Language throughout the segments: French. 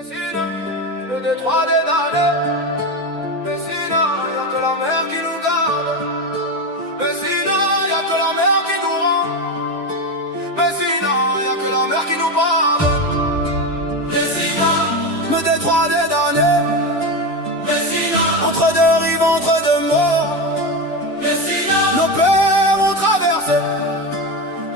Messina, le détroit des damnés. Messina, y'a que la mer qui nous garde. Messina, y'a que la mer qui nous rend. Messina, y'a que la mer qui nous parle. Messina, le détroit des damnés. Messina, entre deux rives, entre deux morts. Messina, nos pères ont traversé.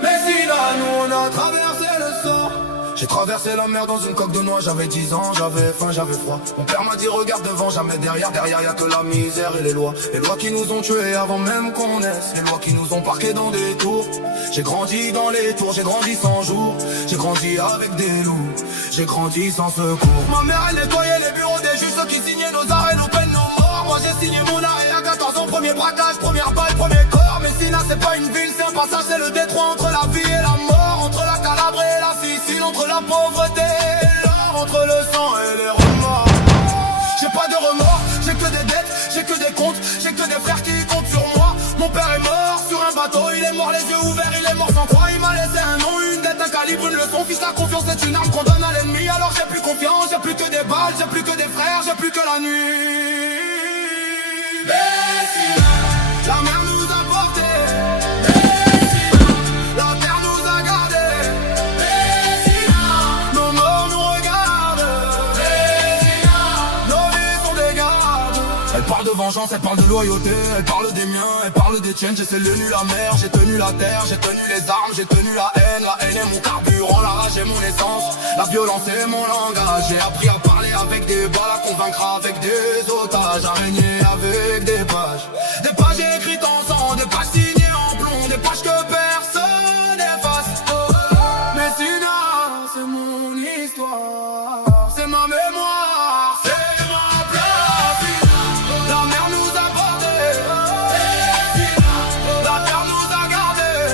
Messina, nous on a traversé le sort. J'ai traversé la mer dans une coque de noix, j'avais 10 ans, j'avais faim, j'avais froid. Mon père m'a dit regarde devant, jamais derrière, derrière y'a que la misère et les lois. Les lois qui nous ont tués avant même qu'on naisse, les lois qui nous ont parqués dans des tours. J'ai grandi dans les tours, j'ai grandi sans jour, j'ai grandi avec des loups, j'ai grandi sans secours. Ma mère elle nettoyait les bureaux des juges, ceux qui signaient nos arrêts, nos peines, nos morts. Moi j'ai signé mon arrêt à 14 ans, premier braquage, première balle, premier corps. Messina c'est pas une ville, c'est un passage, c'est le détroit entre la vie et la mort, entre la Calabre et la Sicile, entre la pauvreté et l'or, entre le sang et les remords. J'ai pas de remords, j'ai que des dettes, j'ai que des comptes, j'ai que des frères qui comptent sur moi. Mon père est mort sur un bateau, il est mort les yeux ouverts, il est mort sans croix. Il m'a laissé un nom, une dette, un calibre, une leçon. Fils, la confiance c'est une arme qu'on donne à l'ennemi. Alors j'ai plus confiance, j'ai plus que des balles, j'ai plus que des frères, j'ai plus que la nuit. Messina, la mer nous a portés. Messina, la terre nous a gardés. Messina, nos morts nous regardent. Messina, nos vies sont des gardes. Elle parle de vengeance, elle parle de loyauté, elle parle des miens, elle parle des tiennes. J'ai scellé la mer, j'ai tenu la terre, j'ai tenu les armes, j'ai tenu la haine est mon carburant, la rage est mon essence, la violence est mon langage. J'ai appris à parler avec des balles, à convaincre avec des otages, à régner avec des pages écrites en sang, des pages signées en plomb, des pages que personne n'efface. Messina, c'est mon histoire, c'est ma mémoire, c'est ma place. La mer nous a portés, la terre nous a gardés,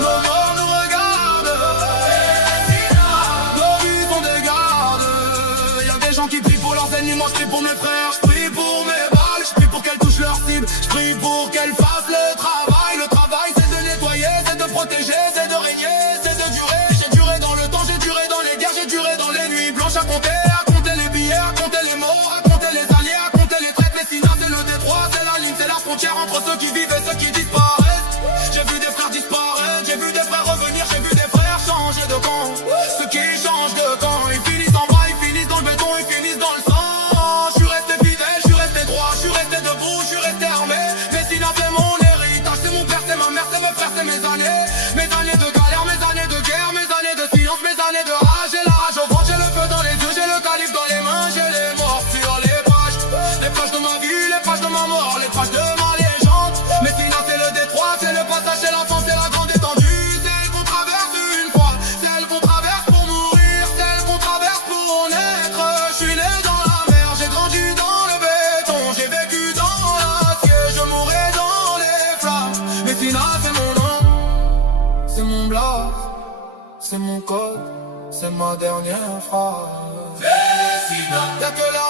nos morts nous regardent, nos vies sont des gardes. Y'a des gens qui prient pour leurs ennemis, moi je prie pour mes frères, je prie pour mes balles, je prie pour qu'elles touchent leur cible, je prie pour qu'elles fassent le travail. Le travail c'est de nettoyer, c'est de protéger, c'est de régner, c'est de durer. J'ai duré dans le temps, j'ai duré dans les guerres, j'ai duré dans les nuits blanches à compter les billets, à compter les morts, à compter les alliés, à compter les traites. Messina c'est le détroit, c'est la ligne, c'est la frontière entre ceux qui vivent et ceux qui disparaissent. J'ai vu des frères disparaître, j'ai vu des frères revenir, j'ai vu des frères changer de camp. Ceux qui changent de camp, ils finissent en bas, ils finissent dans le béton, ils finissent dans le sang. Je suis resté fidèle, je suis resté droit, je suis resté debout, je suis resté armé. Messina c'est mon héritage, c'est mon père, c'est ma mère, c'est mes frères, c'est mes années de galère, mes années de guerre, mes années de silence, mes années de rage. J'ai la rage au ventre, j'ai le feu dans les yeux, j'ai le calibre dans les mains, j'ai les morts sur les pages de ma vie, les pages de ma mort, les pages de ma légende. Messina c'est le détroit, c'est le passage, c'est l'enfance, c'est la grande étendue, celle qu'on traverse une fois, celle qu'on traverse pour mourir, celle qu'on traverse pour naître. Je suis né dans la mer, j'ai grandi dans le béton, j'ai vécu dans l'acier, je mourrai dans les flammes. Messina c'est mon nom, c'est mon blaze, c'est mon code, c'est ma dernière phrase. Messina, y'a que la